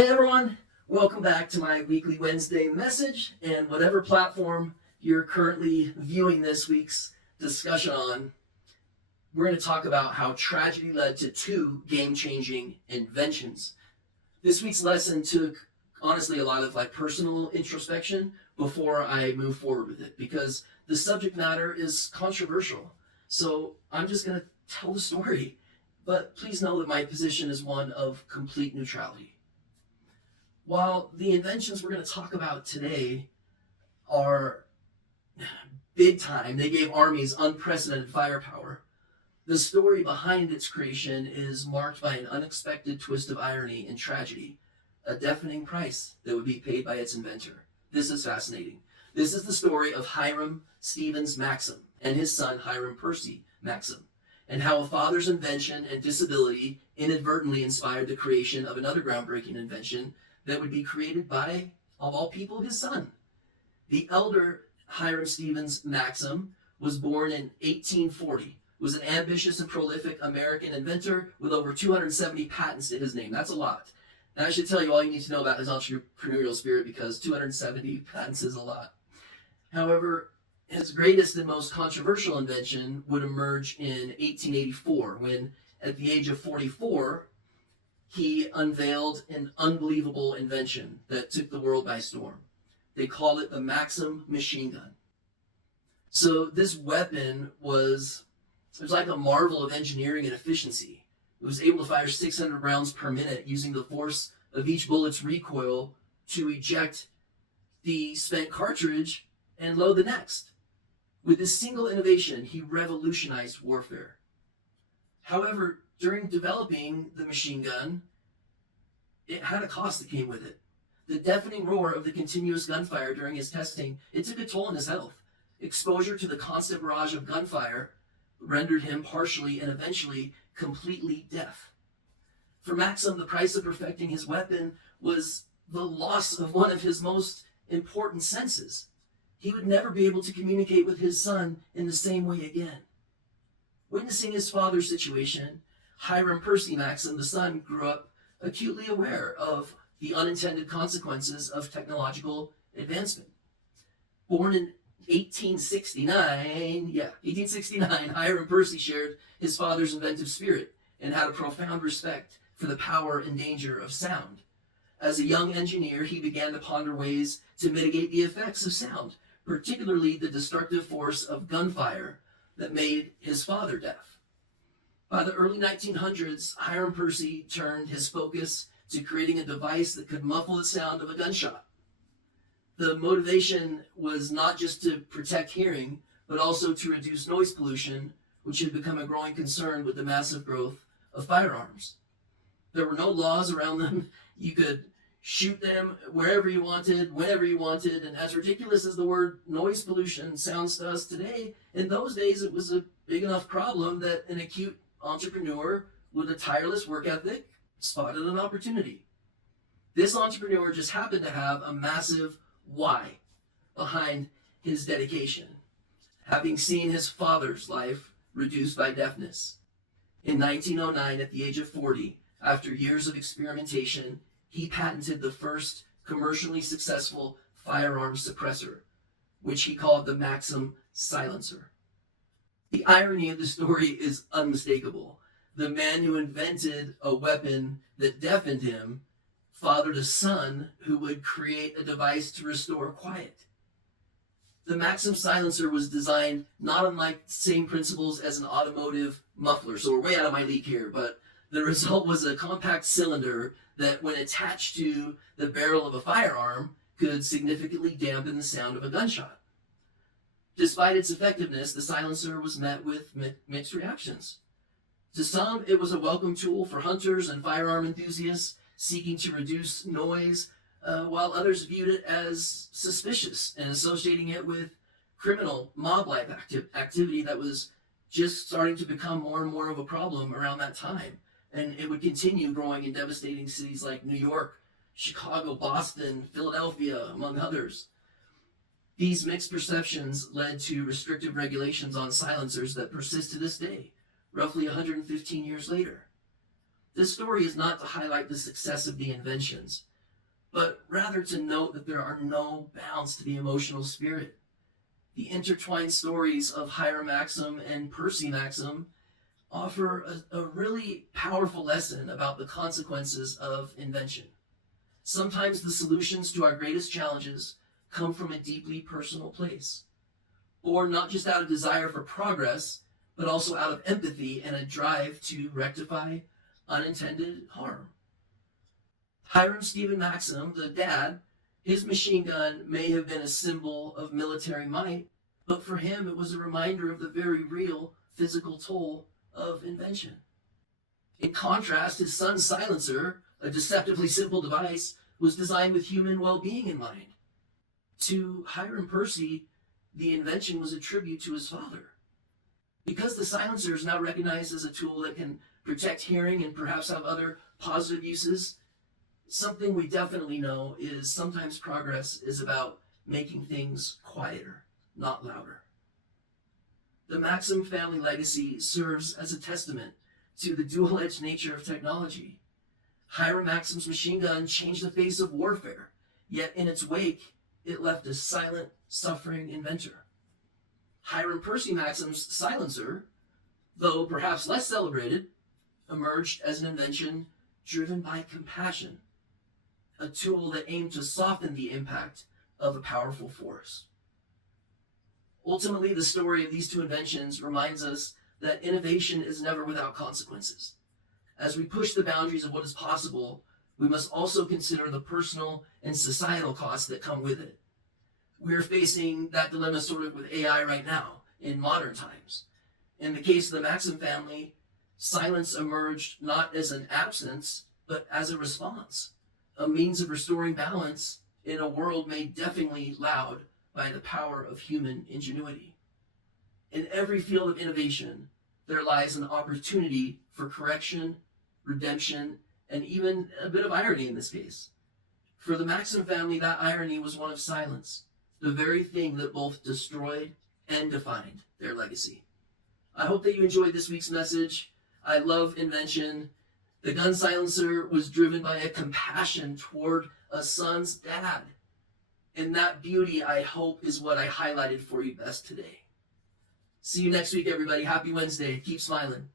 Hey everyone, welcome back to my weekly Wednesday message, and whatever platform you're currently viewing this week's discussion on, we're going to talk about how tragedy led to two game-changing inventions. This week's lesson took, honestly, a lot of personal introspection before I move forward with it, because the subject matter is controversial. So I'm just going to tell the story, but please know that my position is one of complete neutrality. While the inventions we're going to talk about today are big time, they gave armies unprecedented firepower, the story behind its creation is marked by an unexpected twist of irony and tragedy, a deafening price that would be paid by its inventor. This is fascinating. This is the story of Hiram Stevens Maxim and his son Hiram Percy Maxim, and how a father's invention and disability inadvertently inspired the creation of another groundbreaking invention that would be created by, of all people, his son. The elder Hiram Stevens Maxim was born in 1840, was an ambitious and prolific American inventor with over 270 patents to his name. That's a lot. And I should tell you all you need to know about his entrepreneurial spirit, because 270 patents is a lot. However, his greatest and most controversial invention would emerge in 1884, when, at the age of 44, he unveiled an unbelievable invention that took the world by storm. They called it the Maxim machine gun. So this weapon was like a marvel of engineering and efficiency. It was able to fire 600 rounds per minute using the force of each bullet's recoil to eject the spent cartridge and load the next. With this single innovation, he revolutionized warfare. However, during developing the machine gun, it had a cost that came with it. The deafening roar of the continuous gunfire during his testing, it took a toll on his health. Exposure to the constant barrage of gunfire rendered him partially and eventually completely deaf. For Maxim, the price of perfecting his weapon was the loss of one of his most important senses. He would never be able to communicate with his son in the same way again. Witnessing his father's situation, Hiram Percy Maxim, the son, grew up acutely aware of the unintended consequences of technological advancement. Born in 1869, Hiram Percy shared his father's inventive spirit and had a profound respect for the power and danger of sound. As a young engineer, he began to ponder ways to mitigate the effects of sound, particularly the destructive force of gunfire that made his father deaf. By the early 1900s, Hiram Percy turned his focus to creating a device that could muffle the sound of a gunshot. The motivation was not just to protect hearing, but also to reduce noise pollution, which had become a growing concern with the massive growth of firearms. There were no laws around them. You could shoot them wherever you wanted, whenever you wanted, and as ridiculous as the word noise pollution sounds to us today, in those days it was a big enough problem that an acute entrepreneur with a tireless work ethic spotted an opportunity. This entrepreneur just happened to have a massive why behind his dedication, having seen his father's life reduced by deafness. In 1909, at the age of 40, after years of experimentation, he patented the first commercially successful firearm suppressor, which he called the Maxim silencer. The irony of the story is unmistakable. The man who invented a weapon that deafened him fathered a son who would create a device to restore quiet. The Maxim silencer was designed not unlike the same principles as an automotive muffler. So we're way out of my league here, but the result was a compact cylinder that, when attached to the barrel of a firearm, could significantly dampen the sound of a gunshot. Despite its effectiveness, the silencer was met with mixed reactions. To some, it was a welcome tool for hunters and firearm enthusiasts seeking to reduce noise, while others viewed it as suspicious and associating it with criminal, mob-like activity that was just starting to become more and more of a problem around that time. And it would continue growing in devastating cities like New York, Chicago, Boston, Philadelphia, among others. These mixed perceptions led to restrictive regulations on silencers that persist to this day, roughly 115 years later. This story is not to highlight the success of the inventions, but rather to note that there are no bounds to the emotional spirit. The intertwined stories of Hiram Maxim and Percy Maxim offer a really powerful lesson about the consequences of invention. Sometimes the solutions to our greatest challenges come from a deeply personal place, or not just out of desire for progress, but also out of empathy and a drive to rectify unintended harm. Hiram Stevens Maxim, the dad, his machine gun may have been a symbol of military might, but for him it was a reminder of the very real physical toll of invention. In contrast, his son's silencer, a deceptively simple device, was designed with human well-being in mind. To Hiram Percy, the invention was a tribute to his father. Because the silencer is now recognized as a tool that can protect hearing and perhaps have other positive uses, something we definitely know is sometimes progress is about making things quieter, not louder. The Maxim family legacy serves as a testament to the dual-edged nature of technology. Hiram Maxim's machine gun changed the face of warfare, yet in its wake, it left a silent, suffering inventor. Hiram Percy Maxim's silencer, though perhaps less celebrated, emerged as an invention driven by compassion, a tool that aimed to soften the impact of a powerful force. Ultimately, the story of these two inventions reminds us that innovation is never without consequences. As we push the boundaries of what is possible, we must also consider the personal and societal costs that come with it. We're facing that dilemma sort of with AI right now, in modern times. In the case of the Maxim family, silence emerged not as an absence, but as a response, a means of restoring balance in a world made deafeningly loud by the power of human ingenuity. In every field of innovation, there lies an opportunity for correction, redemption, and even a bit of irony in this case. For the Maxim family, that irony was one of silence, the very thing that both destroyed and defined their legacy. I hope that you enjoyed this week's message. I love invention. The gun silencer was driven by a compassion toward a son's dad. And that beauty, I hope, is what I highlighted for you best today. See you next week, everybody. Happy Wednesday. Keep smiling.